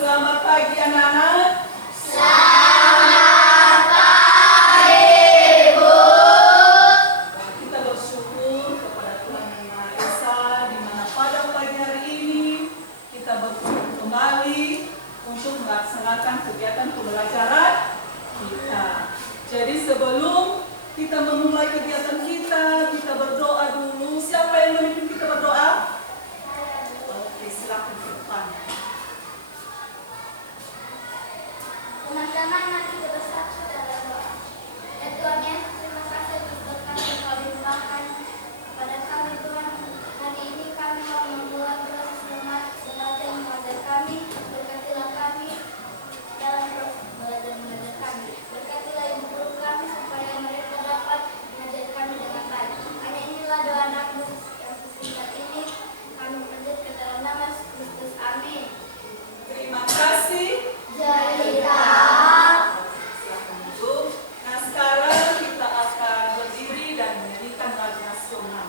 Selamat pagi anak-anak. Selamat pagi, Bu. Kita bersyukur kepada Tuhan Yang Maha Esa di mana pada pagi hari ini kita berkumpul kembali untuk melaksanakan kegiatan pembelajaran kita. Jadi sebelum kita memulai kegiatan kita berdoa dulu. Siapa yang memimpin kita berdoa? Oke, silakan ke depan. Teman-teman, mari kita bersatu dalam doa. Ya Tuhan Yesus, terima kasih atas berkat yang Kau limpahkan kepada kami Tuhan. Hari ini kami mau memulai proses belajar mengajar kami. Berkatilah kami dalam proses belajar mengajar kami. Berkatilah ibu guru kami supaya mereka dapat mengajar kami dengan baik. Hanya inilah doa anakmu yang sesingkat ini. Kami berdoa dalam nama Yesus Kristus. Amin. Terima kasih. Silakan duduk. Nah, sekarang kita akan berdiri dan menyanyikan lagu nasional.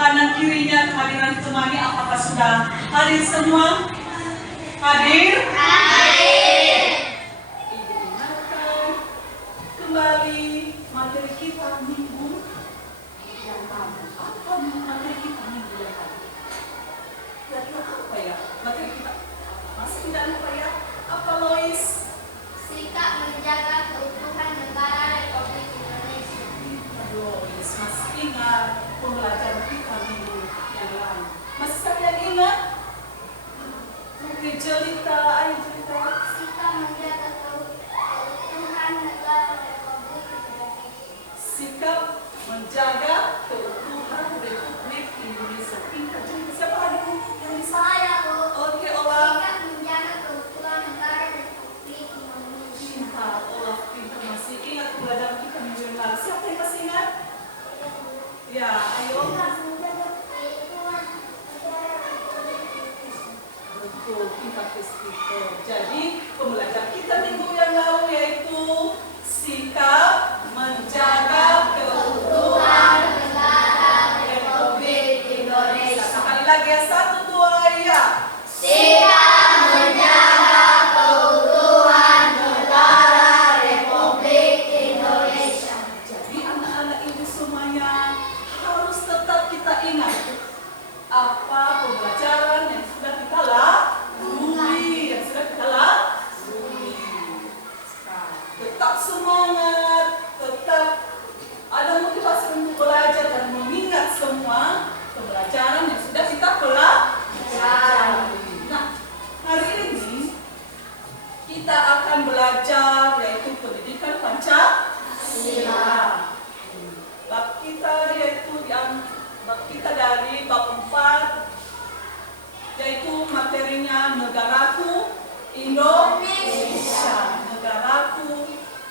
Kanan kirinya kehadiran ditemani, apakah sudah hadir semua? Hadir? Hadir. Ibu ingatkan kembali materi kita minggu yang lalu. Apa materi kita minggu yang lalu? Kira-kira apa ya materi kita? Masih tidak lupa ya? Apa Lois? Sikap menjaga keutuhan negara Republik Indonesia. Lois masih ingat pembelajaran kita minggu yang lalu. Masih kalian ingat? Oke, cerita, ayo cerita. Sikap menjaga keutuhan negara Republik Indonesia. Sikap menjaga keutuhan Republik Indonesia. Pintar cerita. Siapa ada yang bisa? Saya, Bu. Oke, Olaf. Sikap menjaga keutuhan negara Republik Indonesia. Pintar, Olaf pintar, masih ingat pelajaran kita minggu yang lalu. Siapa yang masih ingat? Ya, ayo. Betul, pintar Christopher. Jadi, pembelajaran kita minggu yang lalu yaitu sikap menjaga keutuhan Negara Republik Indonesia. Sekali lagi ya, 1, 2, ya. Sikap menjaga keutuhan negara Republik Indonesia. Jadi anak-anak ibu semuanya harus tetap kita ingat apa pembelajaran Indonesia. Negaraku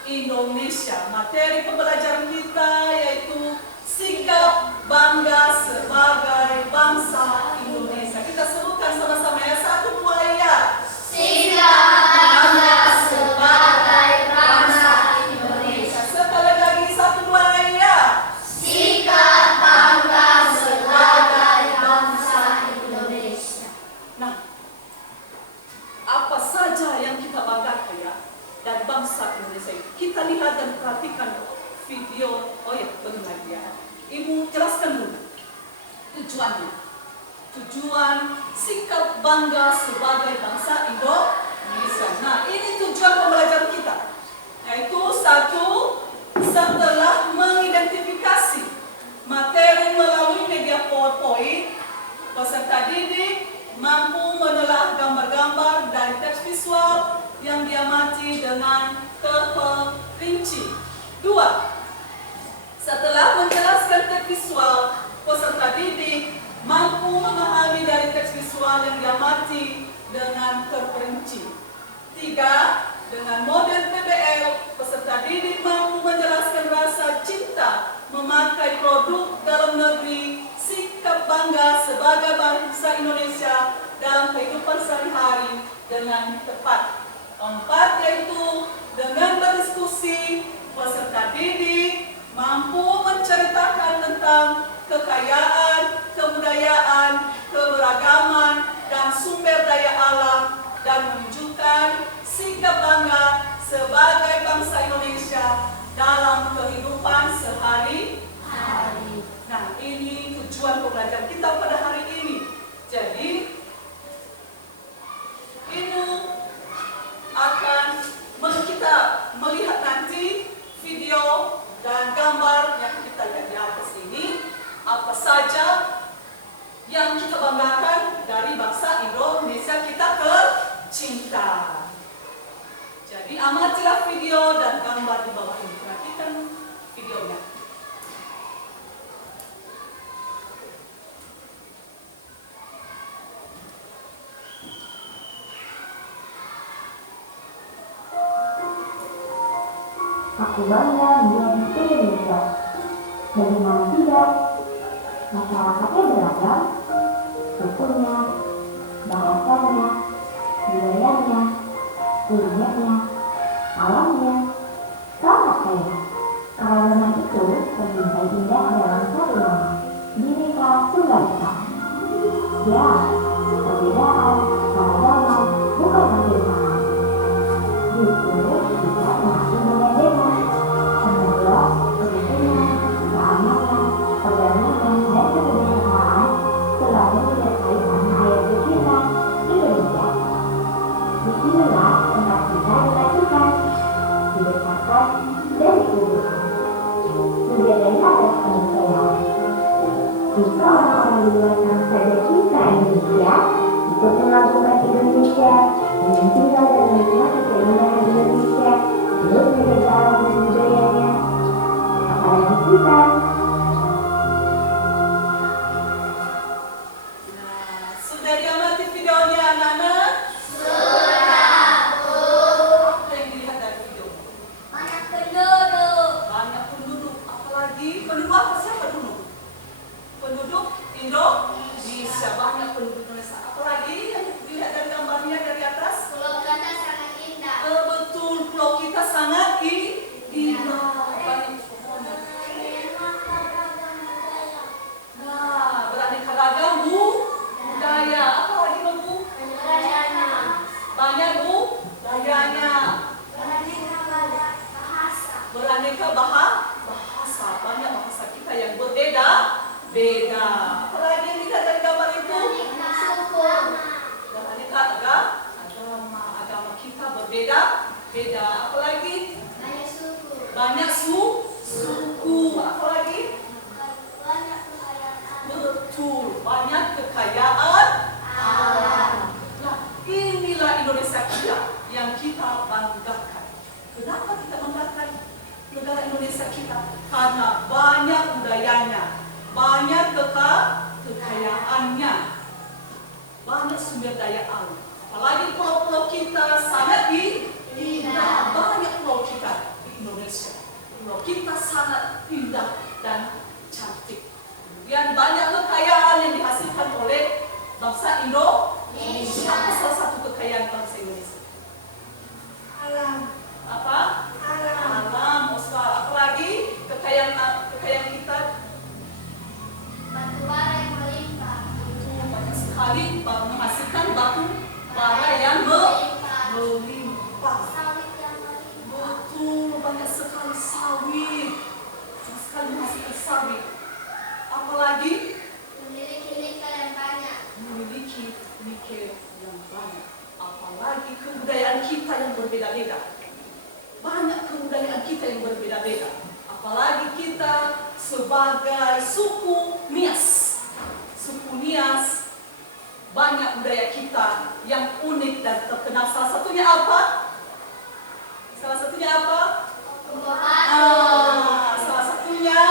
Indonesia. Materi pembelajaran kita yaitu sikap bangga sebagai bangsa Indonesia. Kita sebutkan sama-sama ya, 1, 2 ya. Sikap bangga sebagai bangsa Indonesia. Sekali lagi 1, 2 ya. Sikap bangga sebagai bangsa Indonesia. Nah, apa saja yang kita banggakan ya dari bangsa Indonesia itu? Kita lihat dan perhatikan video. Oh ya, belum lagi ya. Ibu jelaskan dulu tujuannya. Tujuan sikap bangga sebagai bangsa Indonesia. Nah, ini tujuan pembelajaran kita. Yaitu 1, setelah mengidentifikasi materi melalui media PowerPoint, peserta didik mampu menelah gambar-gambar dari teks visual yang diamati dengan terperinci. 2. Setelah menjelaskan teks visual, peserta didik mampu memahami dari teks visual yang diamati dengan terperinci. 3. Dengan model PBL, peserta didik mampu menjelaskan rasa cinta memakai produk dalam negeri, sikap bangga sebagai bangsa Indonesia dalam kehidupan sehari-hari dengan tepat. 4. Yaitu dengan berdiskusi, peserta didik mampu menceritakan tentang kekayaan, kebudayaan, keberagaman, dan sumber daya alam dan menunjukkan sikap bangga sebagai bangsa Indonesia dalam kehidupan sehari-hari. Nah, ini tujuan pembelajaran kita pada hari ini. Jadi, Ibu akan kita melihat nanti video dan gambar yang kita lihat di atas ini, apa saja yang kita banggakan dari bangsa Indonesia kita tercinta. Jadi amatilah video dan gambar di bawah ini. Perhatikan videonya. Aku bangga menjadi Indonesia. Bagaimana tidak? Masyarakatnya beragam, sukunya, bahasanya, budayanya, kulinernya, alamnya, sangat kaya. Keragaman itu terlihat indah dalam satu nama, Bhinneka Tunggal Ika. Ya, perbedaan, keragaman bukan perpisahan. Justru kita semakin mengandalkan semoga kerukunan, keamanan, perdamaian, dan kesejahteraan selalu menyertai tanah air tercinta Indonesia. Disinilah tempat kita dilakukan, dibesarkan, dan dikuburkan. Menjadi adat keniscayaan. Jika orang-orang di luar sana saja cinta Indonesia, ikut melakukan Indonesia, dengan tinggal dan menikmati keindahan Indonesia, terus menjaga alam dan budayanya, apalagi kita. Nah, sudah diamati videonya anak-anak? Apa yang dilihat dari video? Banyak penduduk. Banyak penduduk, apalagi penduduk apa? Siapa dulu? Penduduk Indonesia, banyak penduduk Indonesia. Apalagi yang dilihat dari gambarnya dari atas? Pulau kita sangat indah. Betul, pulau kita sangat indah. Banyak pepohonan. Nah, beraneka ragam budaya. Apa lagi Bu? Banyak budayanya. Beraneka bahasa. Banyak bahasa kita yang berbeda-beda. Apalagi yang dilihat dari gambar itu? Beraneka agama kita berbeda-beda. Apalagi? Banyak suku. Apalagi? Betul, banyak kekayaan alam. Nah, inilah Indonesia kita yang kita banggakan. Kenapa kita banggakan negara Indonesia kita? Karena banyak budayanya, banyak kekayaannya, banyak sumber daya alam. Apalagi pulau-pulau kita kita sangat indah. Banyak pulau kita di Indonesia. Pulau kita sangat indah dan cantik. Kemudian banyak kekayaan yang dihasilkan oleh bangsa Indonesia. Apa salah satu kekayaan bangsa Indonesia? Alam. Apa? Alam. Apalagi kekayaan kita Batu bara yang melimpah. banyak sekali menghasilkan batu bara yang melimpah. Sawit yang melimpah. Betul, banyak sekali sawit. Banyak sekali menghasilkan sawit. Apalagi Memiliki nikel yang banyak. memiliki nikel yang banyak. Apalagi kebudayaan kita yang berbeda-beda. Banyak kebudayaan kita yang berbeda-beda. Apalagi kita sebagai suku Nias. Suku Nias, banyak budaya kita yang unik dan terkenal. Salah satunya apa? Salah satunya apa? Salah satunya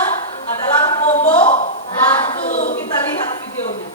adalah Pombo Batu. Kita lihat videonya.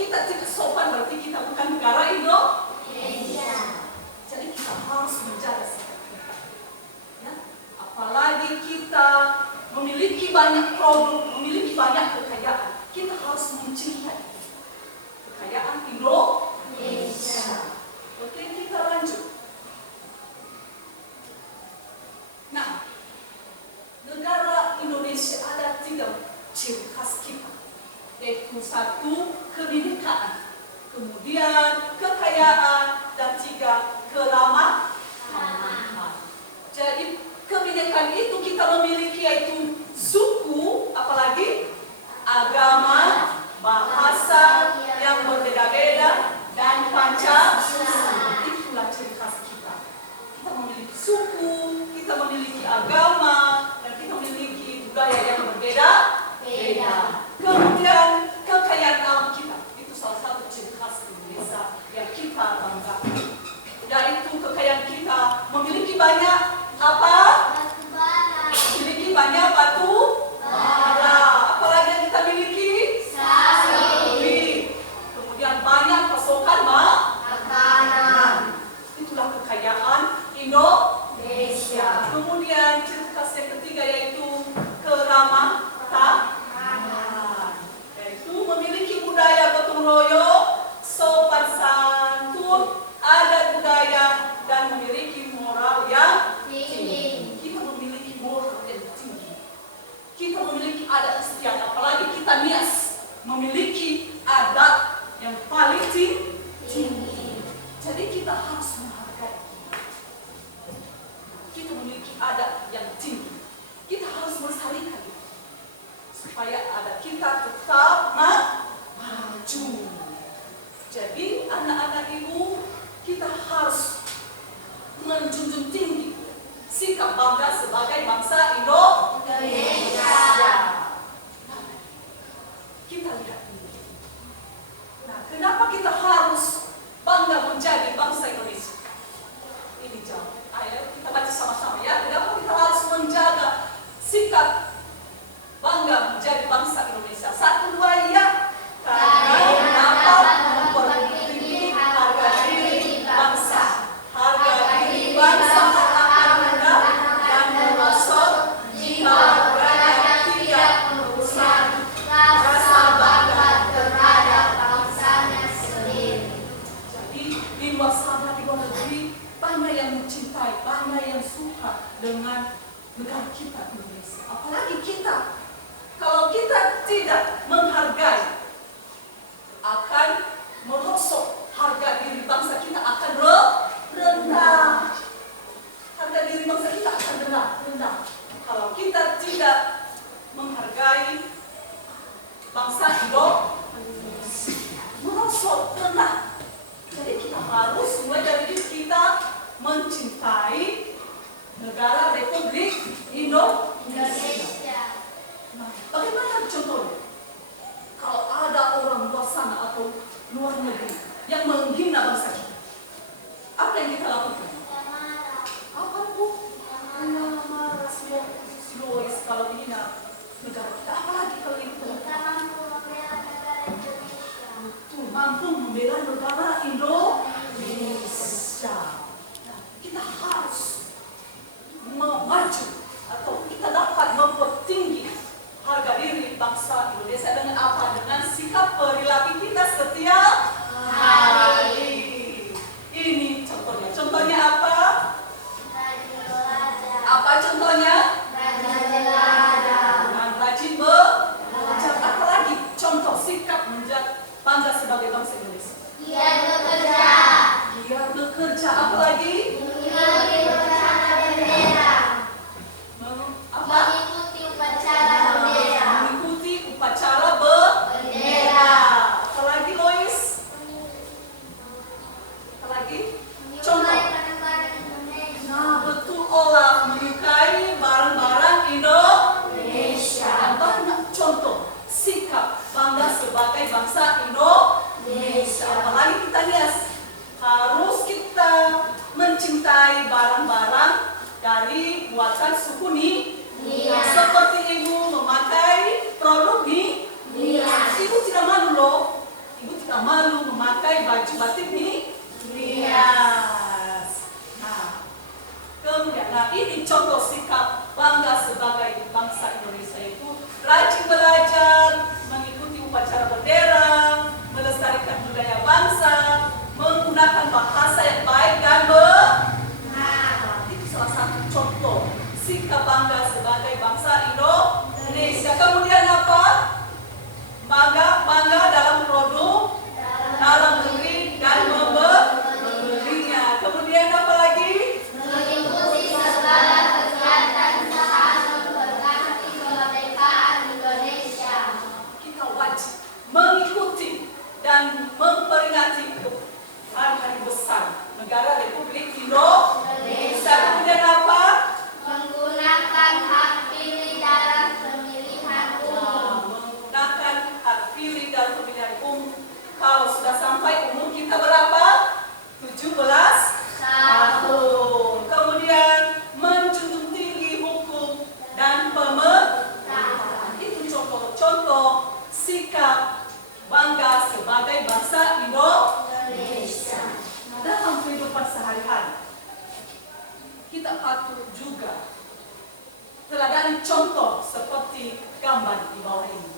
kita tidak sopan berarti kita bukan negara Indonesia. Jadi kita harus menjaga sikap kita. Ya? Apalagi kita memiliki banyak produk, memiliki banyak kekayaan, kita harus mencintai kekayaan Indonesia. Oke, kita lanjut. Nah, negara Indonesia ada 3 ciri khas kita, yaitu 1, kebinekaan, kemudian kekayaan, dan 3, keramahan. Jadi kebinekaan itu kita memiliki yaitu suku, apalagi agama, bahasa yang berbeda-beda, dan Pancasila. Itulah ciri khas kita. Kita memiliki suku, kita memiliki agama, dan kita memiliki budaya yang berbeda-beda. Kemudian kekayaan alam kita, itu salah satu ciri khas Indonesia yang kita banggakan. Yaitu kekayaan kita memiliki banyak apa? Batu bara. Memiliki banyak batu bara. Apalagi yang kita miliki? Sawit. Kemudian banyak pasokan makanan. Itulah kekayaan Indonesia. Kemudian ciri khas yang ketiga yaitu keramahan, yaitu memiliki budaya gotong royong, sopan santun, adat budaya, dan memiliki moral yang tinggi. Kita memiliki moral yang tinggi. Kita memiliki adat istiadat, apalagi kita Nias memiliki adat yang paling tinggi. Jadi kita harus menghargai. Kita memiliki adat yang tinggi. Kita harus melestarikan supaya adat kita tetap maju. Jadi anak-anak ibu, kita harus menjunjung tinggi sikap bangga sebagai bangsa Indonesia. Kita lihat ini. Nah, kenapa kita harus bangga menjadi bangsa Indonesia? Ini jawab. Ayo kita baca sama-sama ya. Kenapa kita harus menjaga sikap bangga menjadi bangsa Indonesia? 1, 2, ya. Karena dapat mempertinggi harga diri bangsa. Harga diri bangsa akan rendah dan merosot jika warganya tidak merusak rasa bangga terhadap bangsanya sendiri. Jadi di luar sana, di luar negeri, banyak yang mencintai, banyak yang suka dengan negara kita Indonesia. Apalagi kita, kalau kita tidak menghargai, akan merosot harga diri bangsa kita akan rendah. Harga diri bangsa kita akan rendah. Kalau kita tidak menghargai bangsa Indonesia, merosot rendah. Jadi kita harus mulai dari diri kita mencintai negara Republik Indonesia. Nah, bagaimana contohnya? Kalau ada orang luar sana atau luar negeri yang menghina bangsa kita, apa yang kita lakukan? Apa bu? Marah, slow kalau menghina negara kita. Apalagi kalau itu mampu membela negara Indonesia. Nah, kita harus maju atau kita dapat mempertinggi harga diri bangsa Indonesia dengan apa? Dengan sikap perilaku kita setiap hari. Ini contohnya. Contohnya apa? Apa contohnya? Dengan rajin belajar. Apa lagi? Contoh sikap menjadi bangga sebagai bangsa Indonesia. Giat bekerja. Giat bekerja. Apa lagi? Mengikuti upacara bendera. Apa? Mengikuti upacara bendera. Mengikuti upacara bendera. Apa lagi, Lois? Apa lagi? Contoh. Barang-barang Indonesia. Nah, betul, Olaf. Menyukai barang-barang Indonesia. Banyak contoh sikap bangga sebagai bangsa Indonesia. Apalagi kita lihat, harus kita mencintai barang-barang dari buatan suku Nias. Seperti ibu memakai produk Nias. Ibu tidak malu loh. Ibu tidak baju batik hias. Nah, kemudian, ini contoh sikap bangga sebagai bangsa Indonesia itu rajin belajar, mengikuti upacara bendera, melestarikan budaya bangsa, menggunakan bahasa yang baik dan benar. Itu salah satu contoh sikap bangga sebagai bangsa Indonesia. Kemudian apa? Bangga dalam produk dalam negeri dan membelinya. Kemudian apa lagi? Mengikuti segala kegiatan saat memperingati kemerdekaan Indonesia. Kita wajib mengikuti dan memperingati hari-hari besar negara Republik Indonesia. Kemudian apa? Menggunakan hak pilih dalam pemilihan umum. Menggunakan hak pilih dalam pemilihan umum. Kalau sudah sampai umur kita berapa? 17 tahun. Kemudian menjunjung tinggi hukum dan pemerintahan. Itu contoh-contoh sikap bangga sebagai bangsa Indonesia. Nah, dalam kehidupan sehari-hari kita patut juga teladani contoh seperti gambar di bawah ini.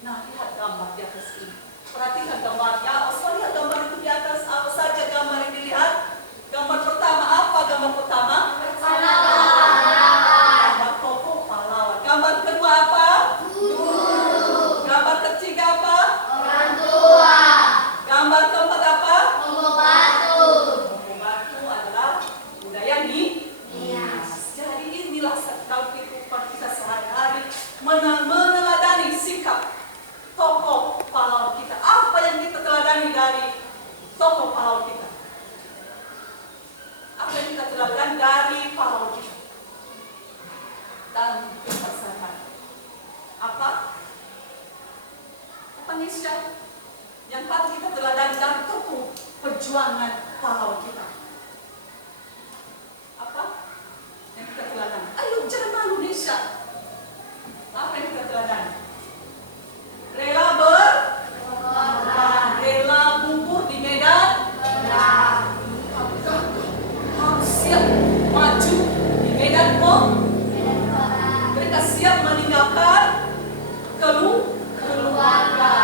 Nah, lihat gambar di atas ini. Perhatikan gambarnya. Lihat gambar itu di atas. Apa saja gambar yang dilihat? Gambar pertama apa? Gambar pertama? Gambar tokoh pahlawan. Gambar kedua apa? Guru. Gambar ketiga apa? Orang tua. Gambar keempat apa? Pembantu. Membantu adalah budaya hias. Jadi inilah dalam kehidupan kita sehari-hari meneladani sikap tokoh pahlawan kita. Apa yang kita teladani dari tokoh pahlawan kita? Apa yang kita teladani dari pahlawan kita dalam kehidupan sehari-hari? Apa? Apa Nisha? Yang patut kita teladani dari tokoh perjuangan pahlawan kita? Apa yang kita teladani? Ayo, jangan malu Nisha. Apa yang kita teladani? Rela berkorban, rela gugur di medan perang. Harus siap maju di medan perang. Mereka siap meninggalkan keluarga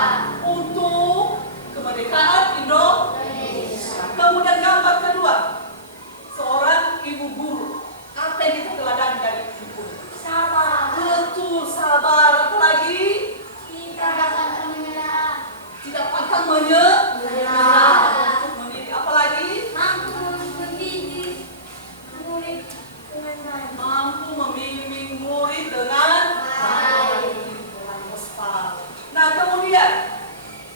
untuk kemerdekaan Indonesia. Kemudian gambar kedua, seorang ibu guru. Apa yang kita teladani dari ibu guru? Sabar. Betul, sabar. Apa lagi? Tidak akan menyerah. Tidak pantang menyerah untuk mendidik. Apalagi Mampu mendidik murid dengan baik. mampu membimbing murid dengan baik. Dengan muspal. Nah, kemudian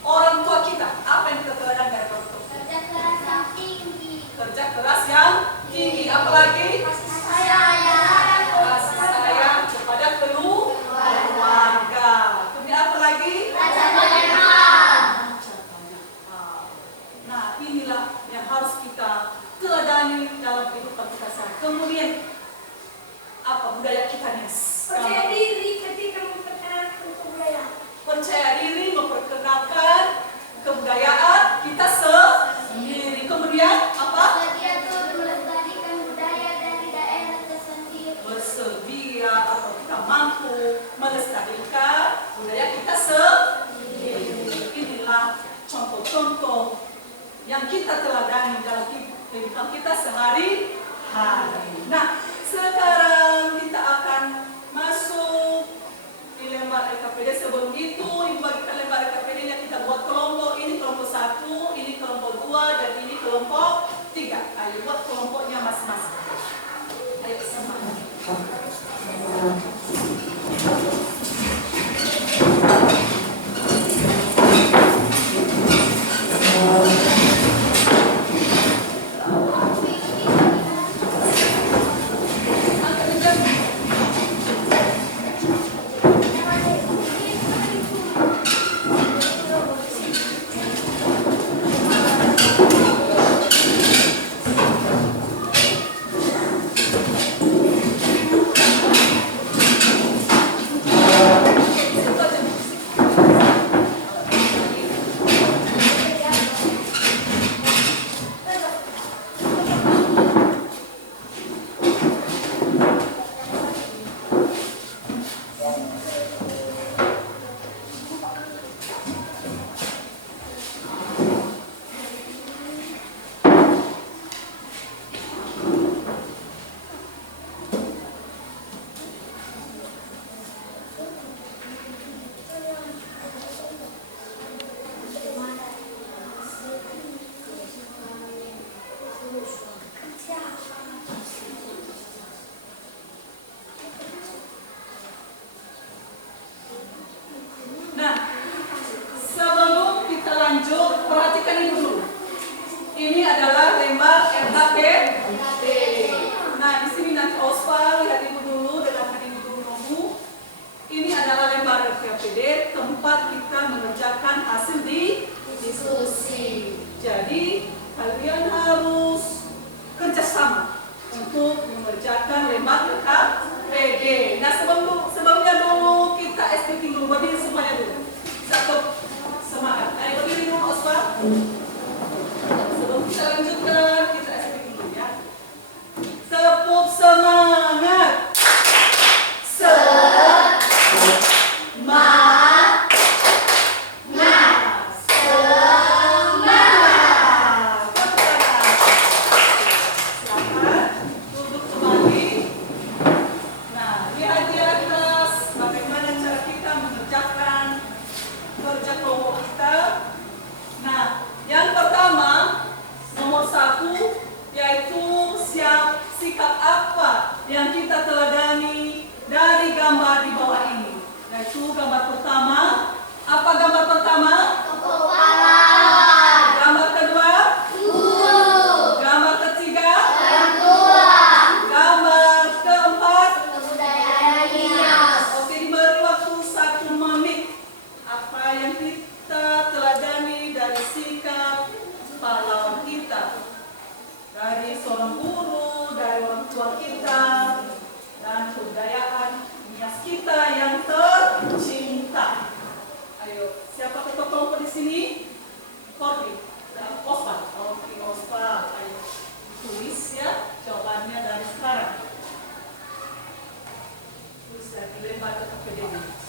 orang tua kita, apa yang kita teladani dari orang tua? Kerja keras yang tinggi. Kerja keras yang tinggi. Apalagi Kasih sayang. kasih sayang kepada keluarga. Kemudian apa lagi? Belajar banyak hal. Belajar banyak hal. Nah, inilah yang harus kita teladani dalam kehidupan kita sehari. Kemudian apa budaya kita nih? Percaya diri ketika memperkenalkan kebudayaan. Percaya diri memperkenalkan kebudayaan kita sendiri. Kemudian apa? Bersedia turut melestarikan budaya dari daerah tersendiri. Bersedia atau kita mampu melestarikan budaya kita sendiri. Inilah contoh-contoh yang kita teladani dalam kehidupan kita sehari-hari. Nah, sekarang kita akan masuk di lembar LKPD. Sebelum itu, Ibu bagikan lembar LKPD-nya. Kita buat kelompok. Ini kelompok 1, ini kelompok 2, dan ini kelompok 3. Ayo buat kelompoknya masing-masing. Ayo semangat. Angkat jam. lanjut, perhatikan ini dulu. Ini adalah lembar RHPD. Nah, di sini nanti Osval lihat ibu dulu dengan ibu dulu. Ini adalah lembar RHPD, tempat kita mengerjakan hasil di diskusi. Jadi kalian harus kerjasama untuk mengerjakan lembar RHPD. Nah, sebelumnya dulu kita speaking dulu, berdiri semuanya dulu. Satu, semangat. Ayo berdiri dulu Osval. Sebelum kita lanjutkan, kita speaking dulu ya. Tepuk semangat. Sikap apa yang kita teladani dari gambar di bawah ini? Yaitu gambar pertama. Apa gambar pertama? Kepala. Gambar kedua? Guru. Gambar ketiga? Orang tua. Gambar keempat? Kebudayaan hias. Oke, diberi waktu 1 menit. Apa yang kita teladani dari sikap pahlawan kita? Dari seorang guru, dari orang tua kita, dan kebudayaan hias kita yang tercinta. Ayo, siapa ketua kelompok di sini? Korbi, Osval. Oke, Osval. Ayo, tulis ya jawabannya dari sekarang. Tulis ya, di lembar KPD ini.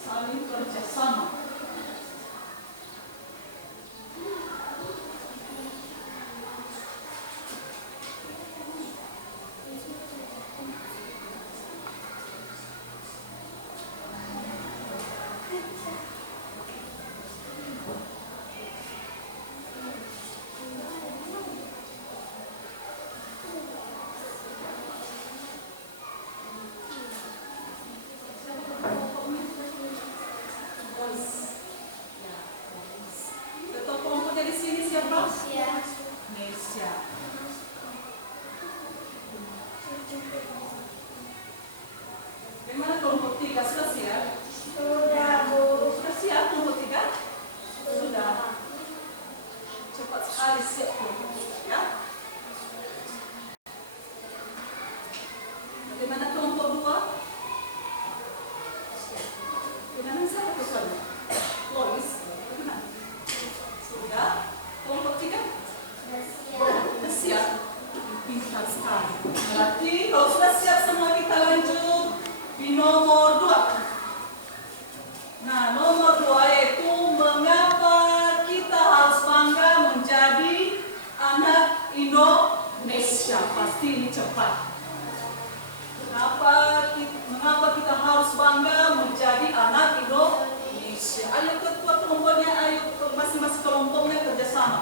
Saling kerjasama. Ketua kelompoknya di sini siapa? Nesya. Bagaimana kelompok 3? Sudah siap? Sudah, Bu. Sudah siap kelompok 3? Sudah. Cepat sekali siap kelompok 3 ya. Bagaimana kelompok 2? Bagaimana siapa ketuanya? Lois. Bagaimana? Sudah. Kelompok 3? Sudah siap. Pintar sekali. Berarti kalau sudah siap semua kita lanjut di nomor 2. Nah, nomor 2 yaitu mengapa kita harus bangga menjadi anak Indonesia. Pasti ini cepat. Mengapa kita harus bangga menjadi anak Indonesia? Ayo ketua kelompoknya, ayo masing-masing kelompoknya kerjasama.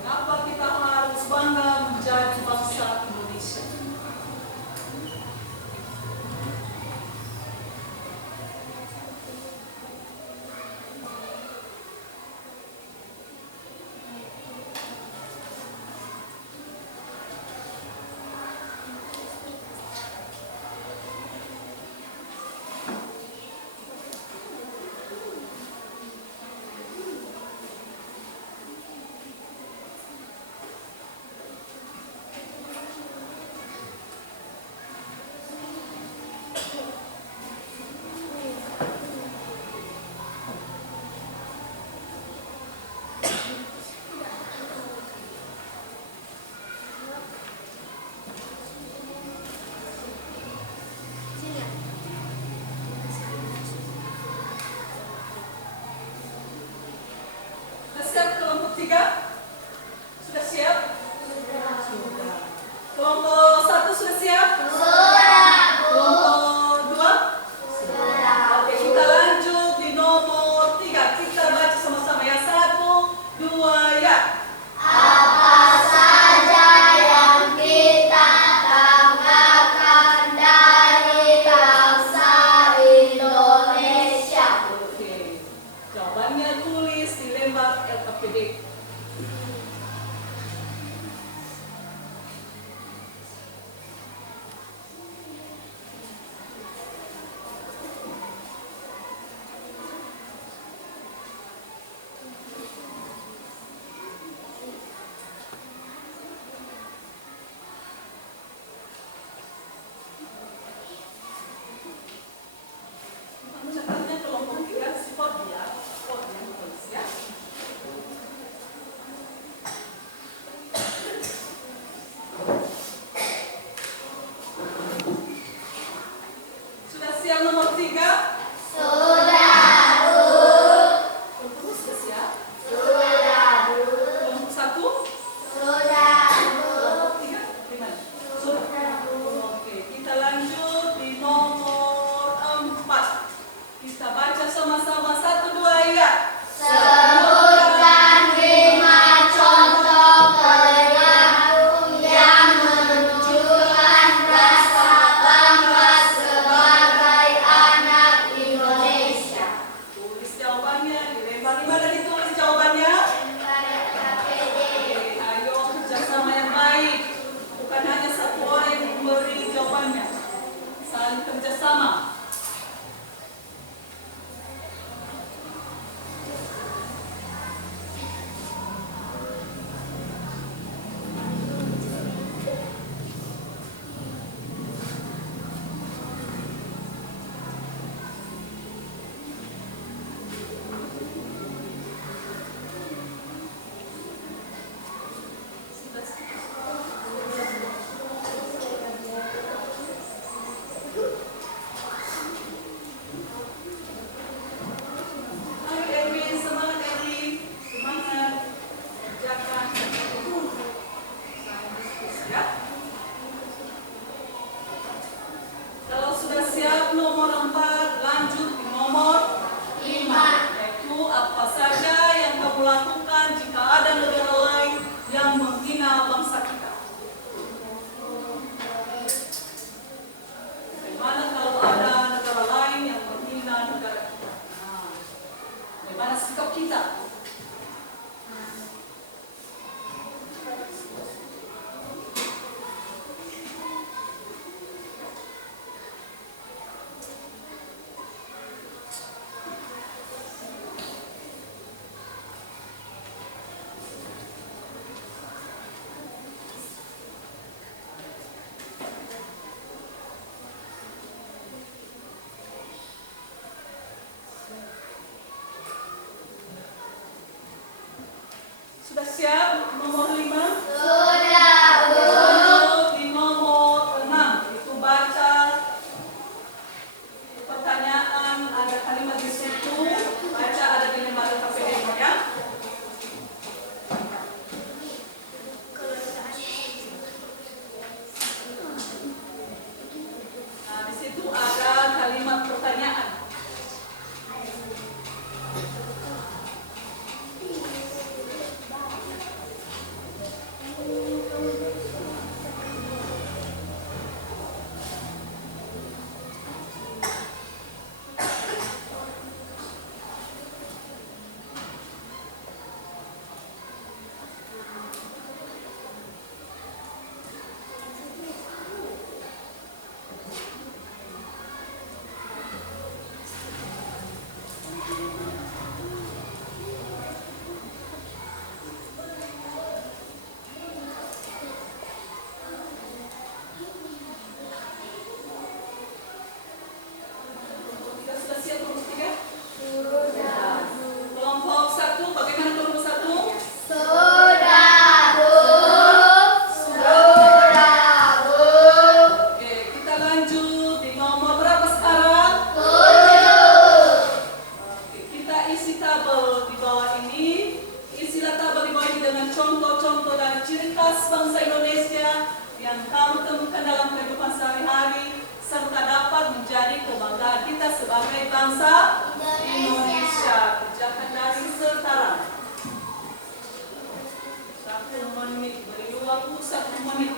Mengapa kita harus bangga menjadi bangsa Indonesia? Kelompok 1 sudah siap? Sudah, Bu. Kelompok 2? bekerja sama. Sudah siap nomor 5? Sudah, Bu. Di nomor 6 itu baca pertanyaan, ada kalimat di situ, baca ada di lembaga KPM ya. Nah, di situ ada kalimat pertanyaan. Sudah siap nomor 3? Sudah. Kelompok 1, bagaimana kelompok 1? Sudah, Bu. Sudah, Bu. Oke, kita lanjut di nomor berapa sekarang? 7. Oke, kita isi tabel di bawah ini. Isilah tabel di bawah ini dengan contoh-contoh dari ciri khas bangsa Indonesia yang kamu temukan dalam kehidupan sehari-hari serta dapat menjadi kebanggaan kita sebagai bangsa Indonesia. Kerjakan dari sekarang. 1 menit, beri waktu 1 menit.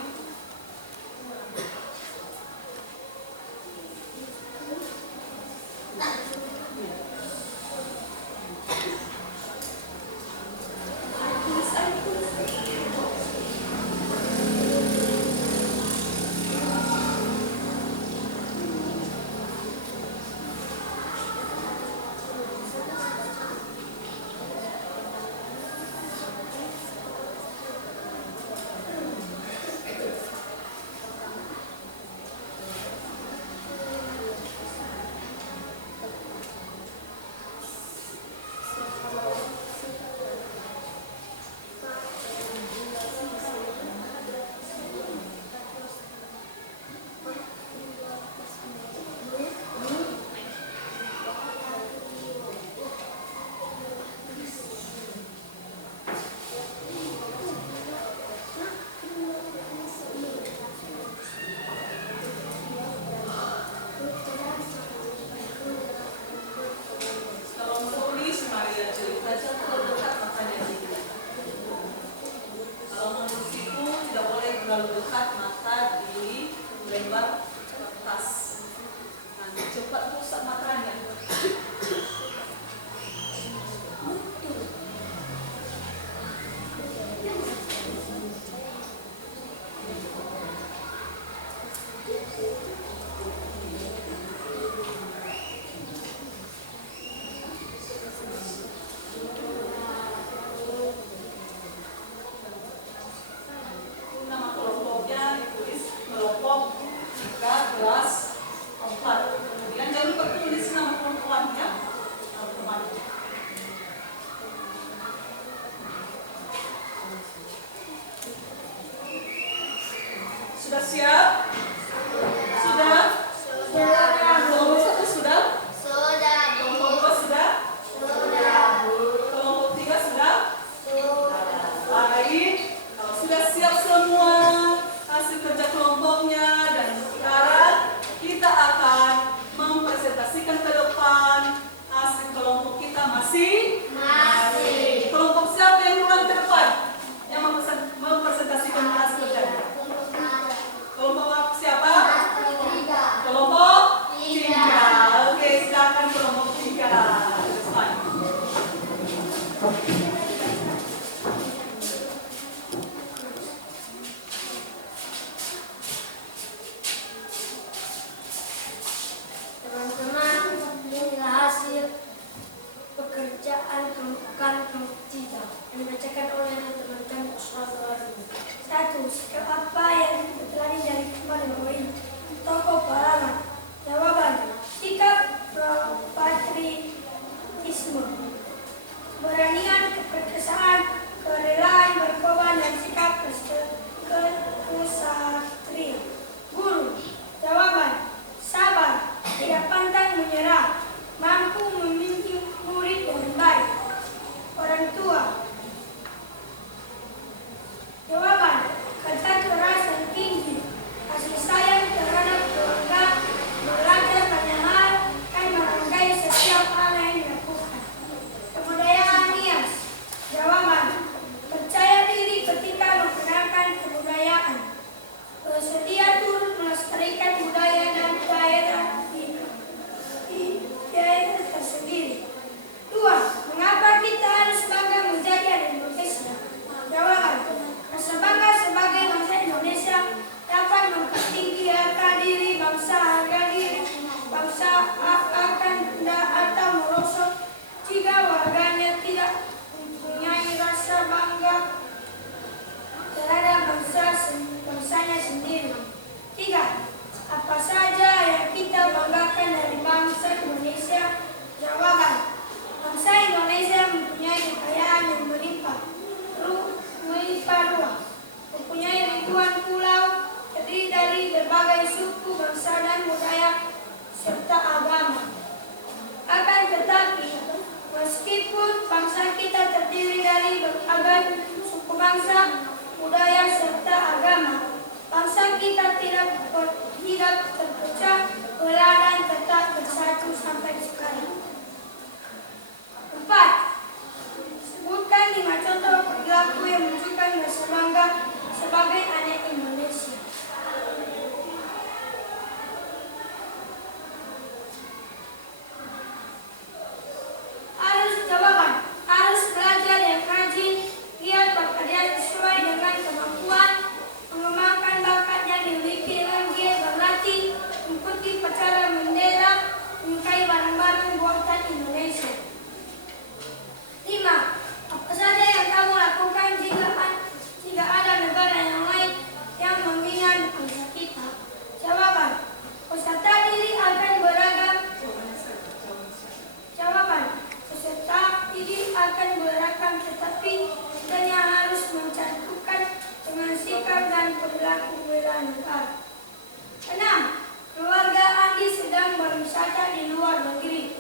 di luar negeri.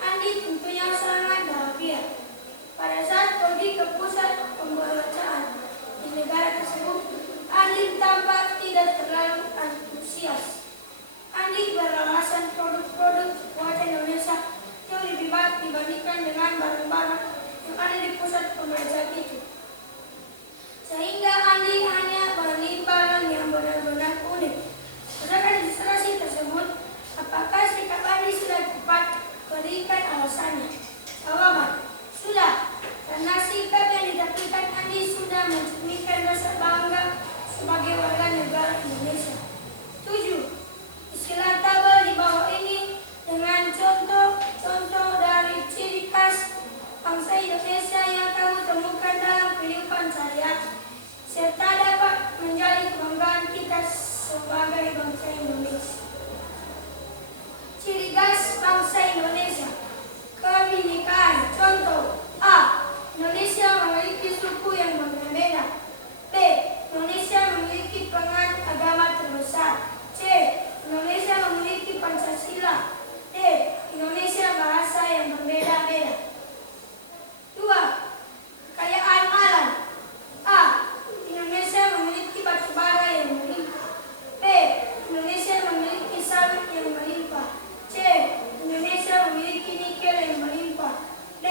Andi tentunya sangat bahagia. Pada saat pergi ke pusat pembelajaran di negara tersebut, Andi tampak tidak terlalu antusias. Andi beralasan produk-produk buatan Indonesia jauh lebih baik dibandingkan dengan barang-barang yang ada di pusat pembelajaran itu. Sehingga Andi hanya membeli barang yang benar-benar unik. Berdasarkan ilustrasi tersebut, apakah sikap Andi sudah tepat? Berikan alasannya. Jawaban: sudah, karena sikap yang ditampilkan Andi sudah mencerminkan rasa bangga sebagai warga negara Indonesia. 7. Istilah tabel di bawah ini dengan contoh-contoh dari ciri khas bangsa Indonesia yang kamu temukan dalam kehidupan sehari-hari, serta dapat menjadi kebanggaan kita sebagai bangsa Indonesia. Ciri khas bangsa Indonesia. Kebinekaan. Contoh: A. Indonesia memiliki suku yang berbeda. B. Indonesia memiliki penganut agama terbesar. C. Indonesia memiliki Pancasila. D. Indonesia bahasa yang berbeda-beda. 2. Kekayaan alam. A. Indonesia memiliki batu bara yang melimpah. B. Indonesia memiliki sawit yang melimpah. C. Indonesia memiliki nikel yang melimpah. D.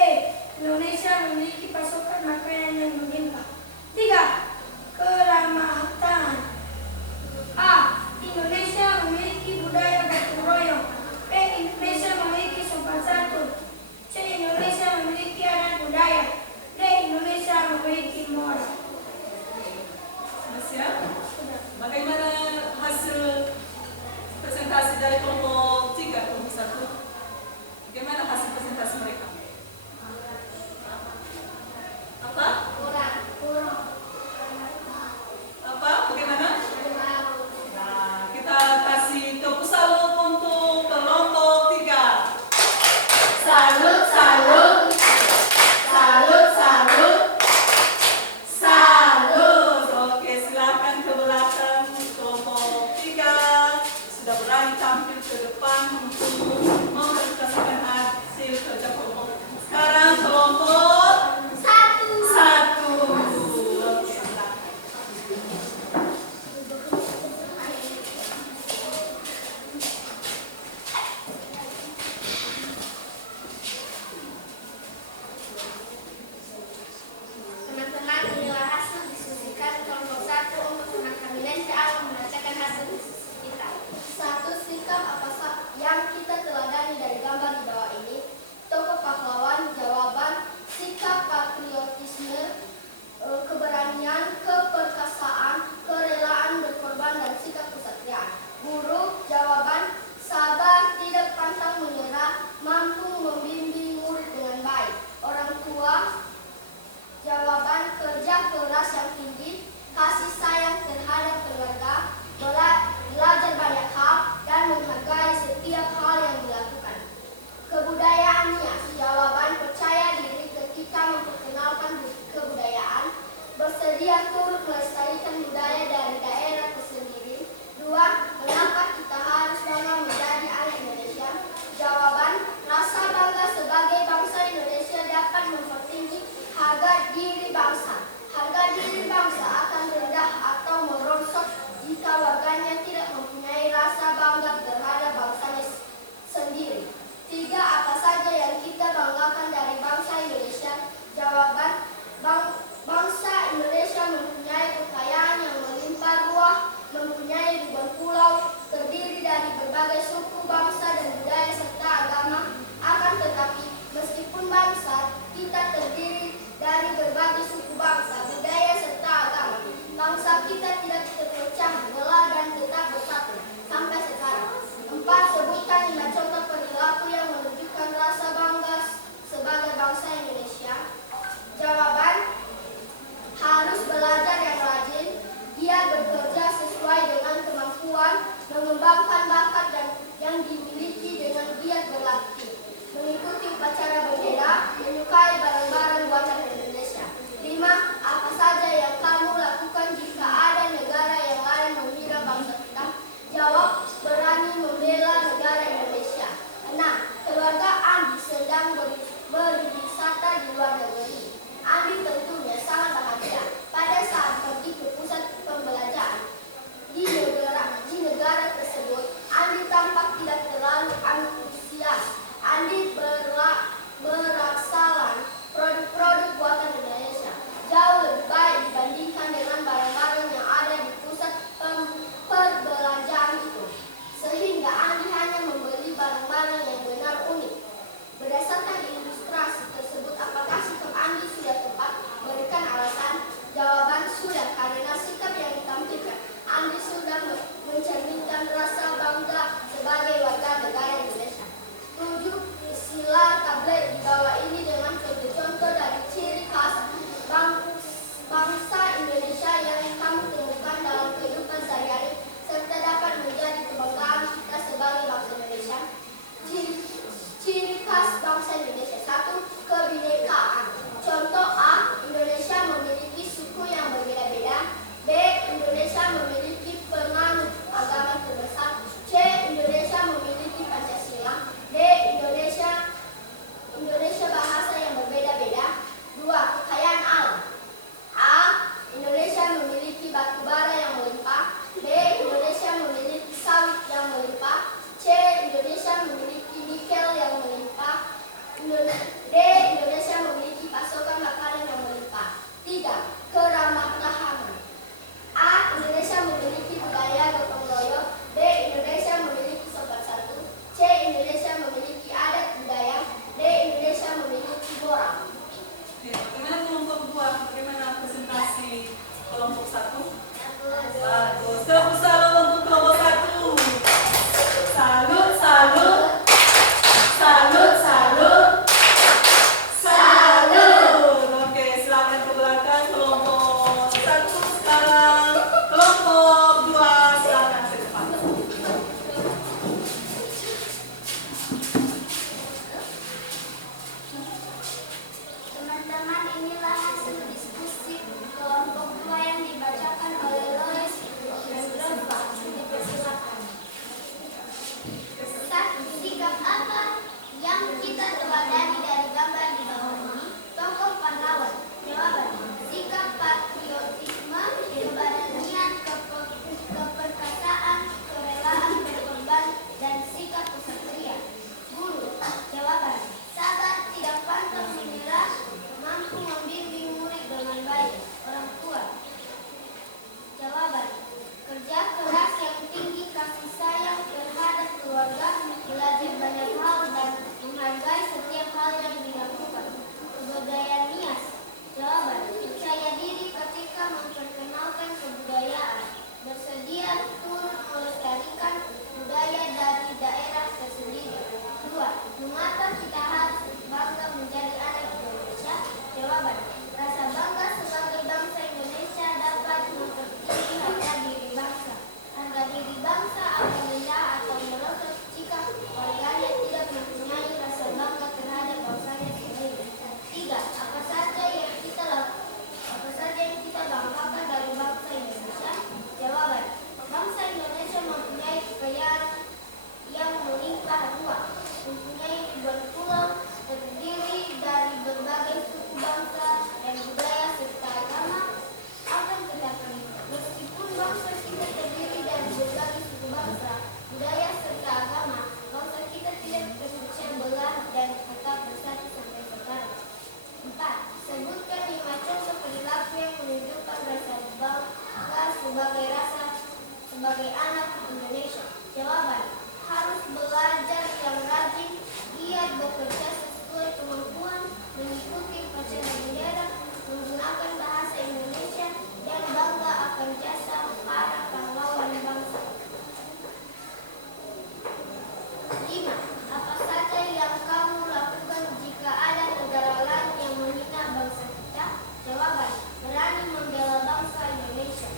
Apa saja yang kamu lakukan jika ada negara lain yang menghina bangsa kita? Jawaban, berani membela bangsa Indonesia.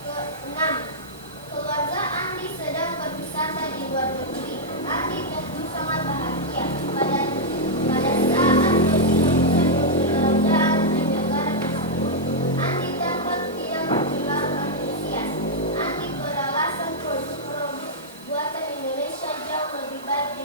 Keenam, keluarga Andi sedang berwisata di luar negeri. Andi tentu sangat bahagia pada saat berjalan ke negara tersebut. Andi tampak tidak terlihat antusias. Andi beralasan produk buatan Indonesia jauh lebih baik di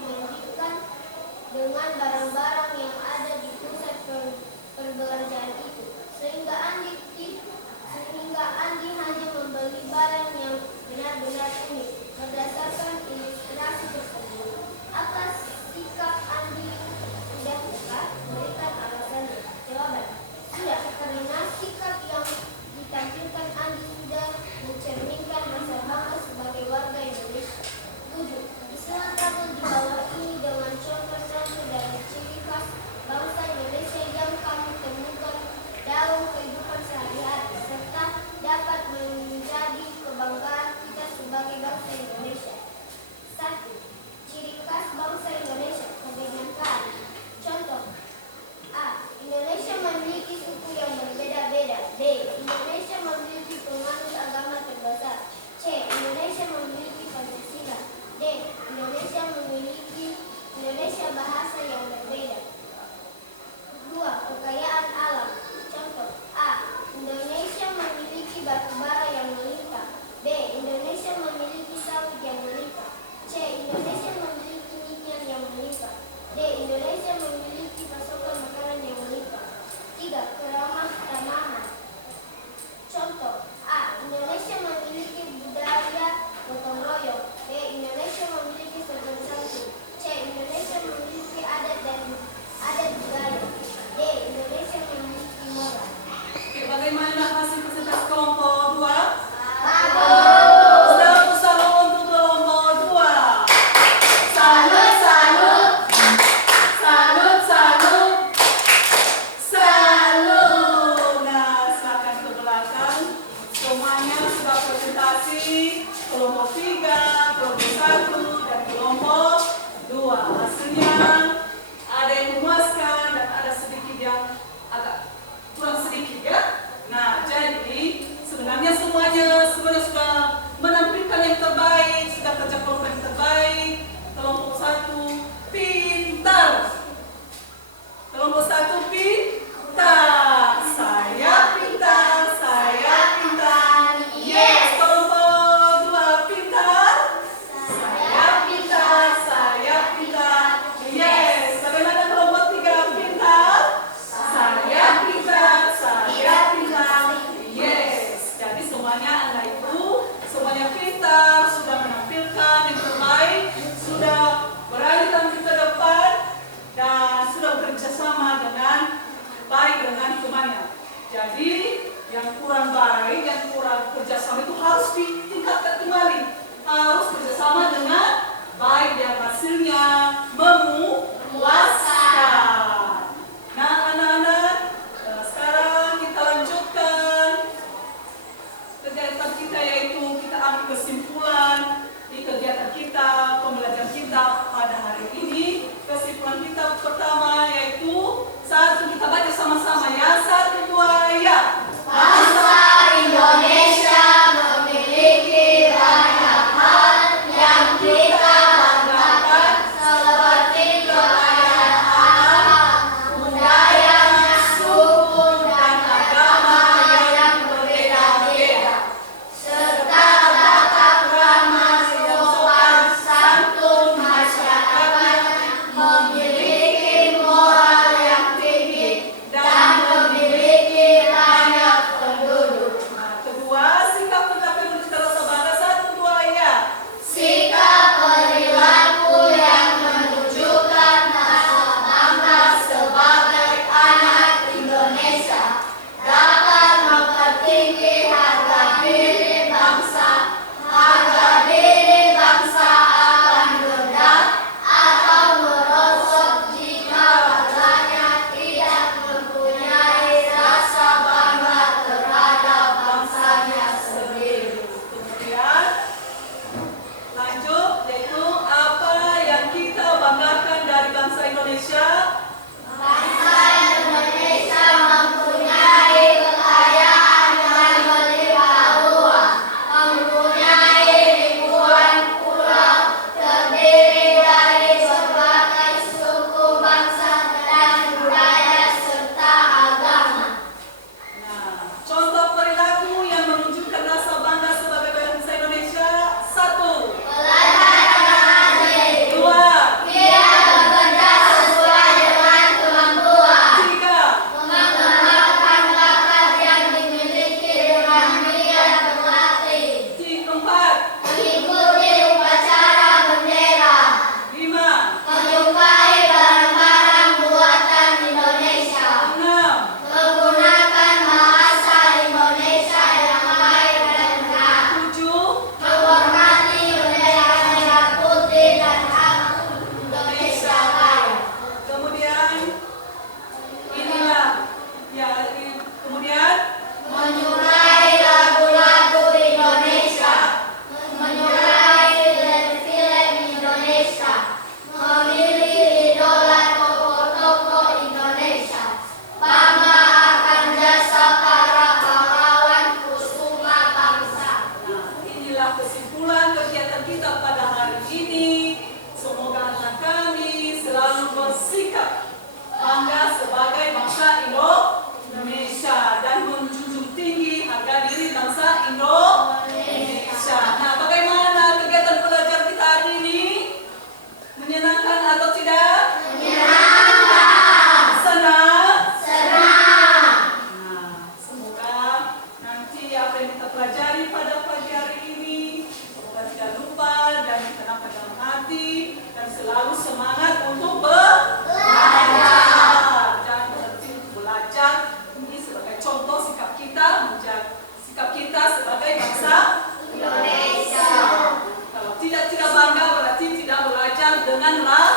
adalah